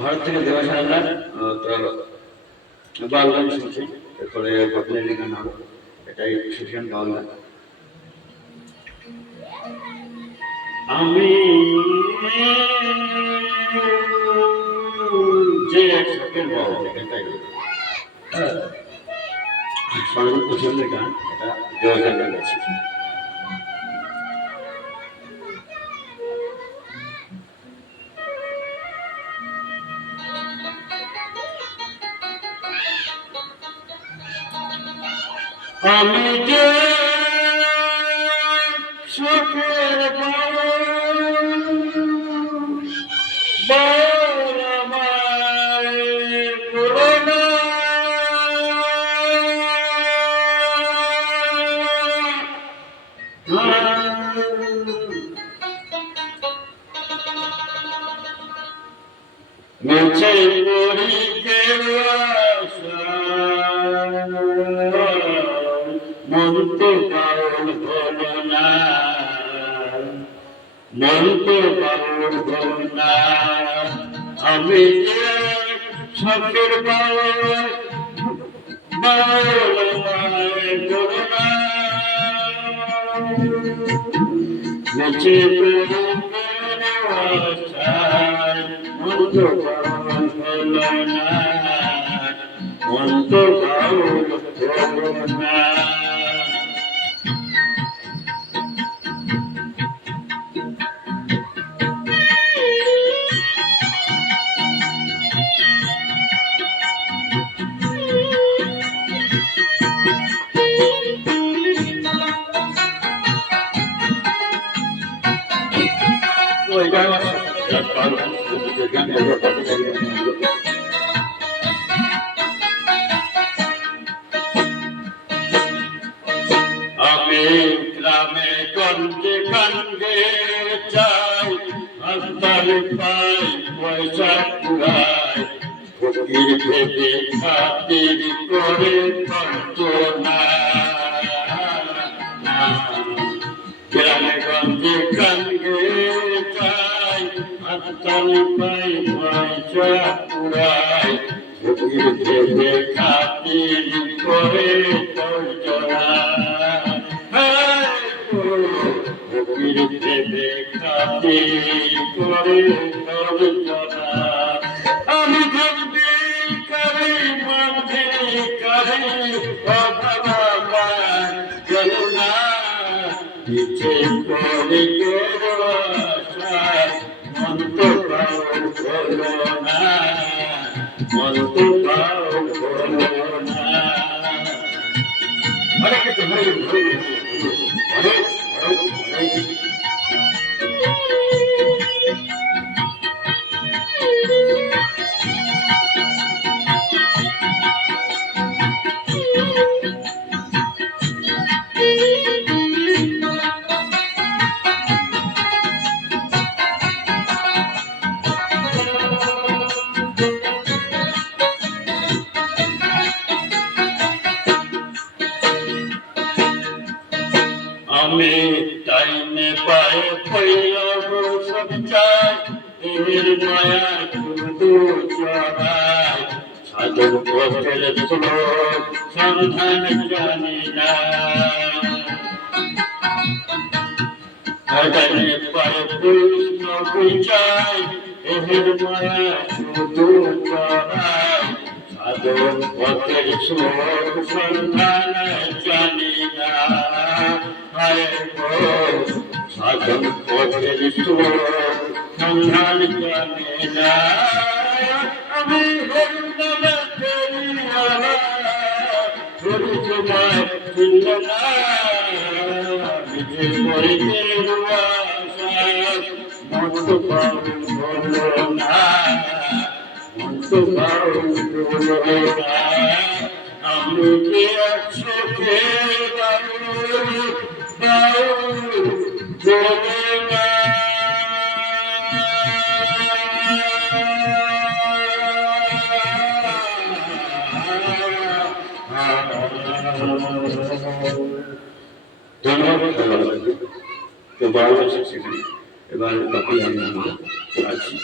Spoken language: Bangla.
ভারত থেকে দেবাশা হালদার তো বাল গান শুনছি, এরপরে পপুলারি গান হবে, এটাই সুফিয়ান গাওয়াল গান। আমি যে শখের বাবা এটাই সর্ব পছন্দের গান, এটা দেবাশা গান আছে। আমি যে সুখের মেছে করি মন তো পাগল হলো না, মন তো পাগল হলো না। আমি যে শখের পাগল মেছে মন তো পাগল হলো না, মন তো পাগল হলো না। আমি গ্রামে গঞ্জে গঞ্জে চাই, হাসপাতালে পাই পয়সা কুড়াই, ফকির ভেবে খাতির করে না। গ্রামে গঞ্জে গঞ্জে চাই, হাসপাতালে পাই পয়সা কুড়াই, ফকির ভেবে খাতির করে না। আমি ভাবি কারে মাঝে কারে গেল না, পিছে করে মন তো পাগল হলো না, মন তো পাগল হলো না। আরে কিছু আমি টাইমে পায়ে সব চাই, এর মায়া শুধু চড়াই, সাধন পথের শ্লোক সন্ধান জানি না। টাইমে পায়ে কৃষ্ণ চাই, এর মায়া শুধু চড়াই, সাধন পথের শ্লোক সন্ধান জানি না। সাধন পথের সন্ধান জানে না। আমি তোমার ছিল না, মন তো পাগল হলো না, মন তো পাগল হলো না। আমি যে চোখে ধন্যবাদ। তো 12 বছর সেখানে, এবার বাকি আমি আছি।